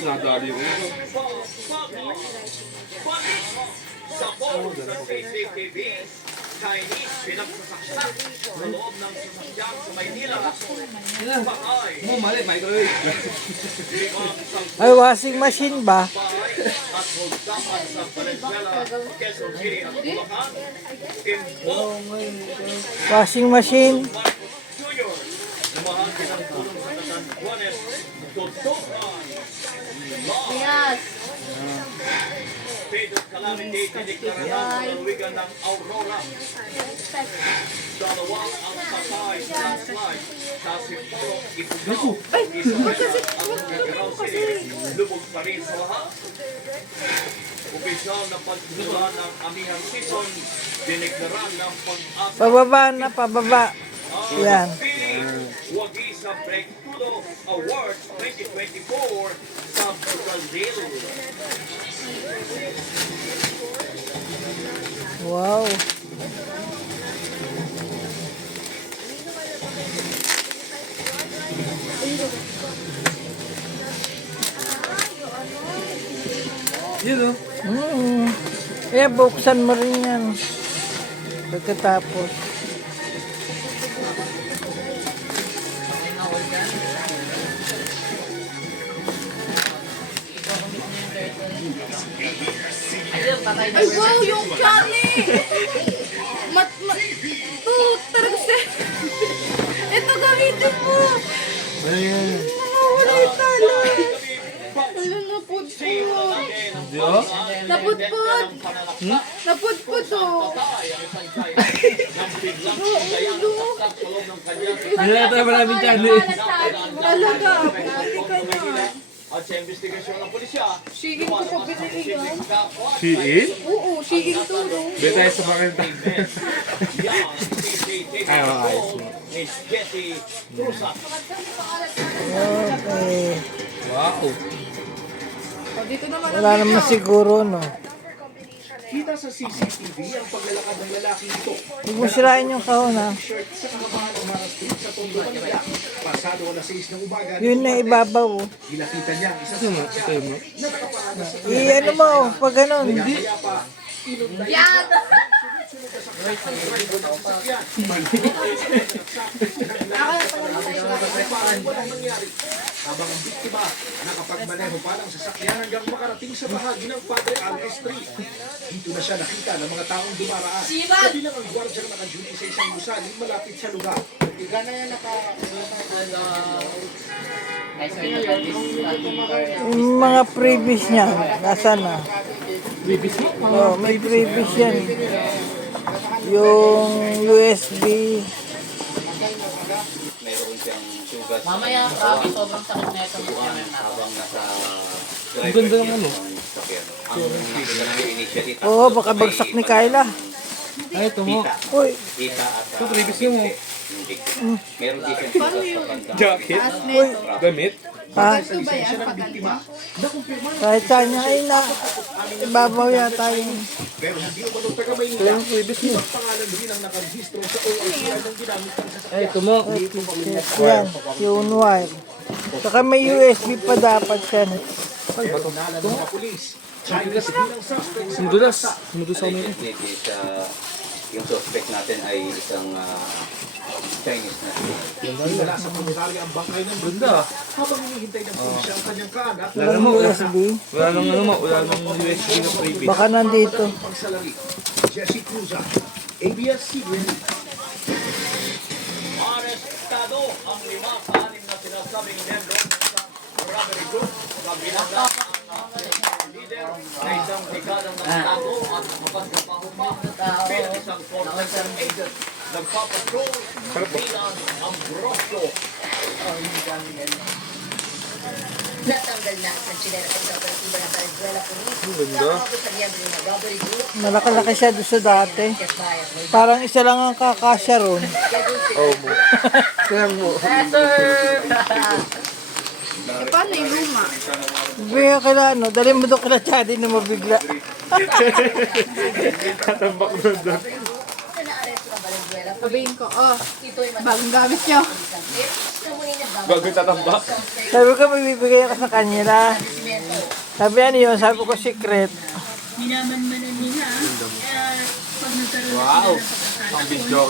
Nadali rin. Sa post sa CCTV, Chinese pinagsasaksak sa loob ng sasakyan sa Maynila. Patay. Mali, microwave. Ay, washing machine ba? At hulsapan sa Valenzuela, Quezon City at Bulacan. Involved Washing machine. Marcos Jr. Umahagi ng tulong sa Katan Juanes. Tutukan. Yes. Pedro Calamity, diniklara ng lalawigan ng Aurora. Dalawang ang patay sa landslide sa Sipuro, Ifugao, Isabela at Cagayaw City. Lubog pa rin sa lahat. Opisyal na pagdula ng amihang season, diniklara ng pag-asa. Pababa na, pababa. Yan. Wagi sa Breakthrough Awards 2024 sa Brazil. Wow. Yun o. Eh, buksan mo rin yan. Pagkatapos. Ay, wow, yung Charlie! Talaga ito gamitin mo! Ayan. Wala yung tala! Wala, napudpud! Diyo? Napudpud! Napudpud oh! Wala tayo maraming channel. Talaga, pati ka na. At sa investigasyon ng pulisya, Siging ko pa biniligan. Siin? Oo, siging tulong. Be tayo sa pakita. Ay, ayos mo. Miss Betty Cruzat. Okay. Wow. O, dito naman Wala naman siguro, no? Kita sa CCTV ang paglalakad ng lalaking ito. Huwag mo sirain yung kahon, ha? Shirt sa kahabaan ng Mara Street sa Tondo, Manila. Pasado alas 6 ng umaga. Yun na ibabaw, oh. Ginakitan niya ang isa Ito sa mo, ito mo. na nakaparada sa Ano mo, oh, pag ganun. kaya pa. Inunday Yan! walang nangyari. Habang ang biktima nakapagmaneho pa ng sasakyan hanggang makarating sa bahagi ng Padre Alves Street. Dito na siya nakita ng mga taong dumaraan. Kabilang ang gwardyang naka-duty sa isang gusali malapit sa lugar. Yung mga previous niya, nasa na? Previous mo? Oh, may previous yan. Yung USB. Meron siyang sugat. Mamaya, grabe, sobrang sakit na ito. Habang nasa Ang ganda ng ano. sakyan. Ang nakita namin initially, Oo, baka bagsak ni Kyla. Ay, ito mo. Uy, kita at Ito, previous mo. yung victim. Meron din siyang sugat sa bandang. Jacket? uy. Damit? Ha? Ito ba yan? Paganda? Kahit saan niya ay na. Ibabaw yata yung... Pero hindi umano taga Maynila. Ito yung previous mo. Ang pangalan rin ang nakarehistro sa ORCR ng ginamit ng sasakyan. Ay, ito mo. Yan, yung wire. Saka may USB pa dapat yan. Nala ng mga pulis. Chinese bilang suspect sa Sumudulas. Sumudulas ako nito. Allegedly, yung suspect natin ay isang Chinese national. Dinala sa punerarya ang bangkay ng Ganda. habang hinihintay ng pulisya ang kanyang kaanak Wala mo. USB. Wala nang ano mo. Wala nang USB na previous. Baka nandito. pagsalari. Jesse Cruzat, ABS-CBN. Arestado ang 5 sa 6 na sinasabing membro ng isang robbery group sa binanggap ang leader na isang brigadang nagtago at mapagkapaho pa bilang isang former agent. Nagpapatrol bilang Ambrosio. Natanggal na sa Chilena sa operatiba ng Valenzuela Police. Ganda. Nakapagod sa miyembro ng robbery group. Malaki-laki siya doon sa dati. Parang isa lang ang kakasya ron. Oo mo. Kaya mo. Paano yung luma? Bigyan ka na ano, dali mo doon kila Chadi na mabigla. Tatambak mo doon. Naaresto ng Valenzuela Police. Sabihin ko, oh, Ito ay bagong gamit nyo. isang tips. Ngunit Bago tatambak. Sabi ko, magbibigay ka sa kanya na. Sabi ano yun? Sabi ko, secret. Minamanmanan nila. Pag nagkaroon Wow. Ang video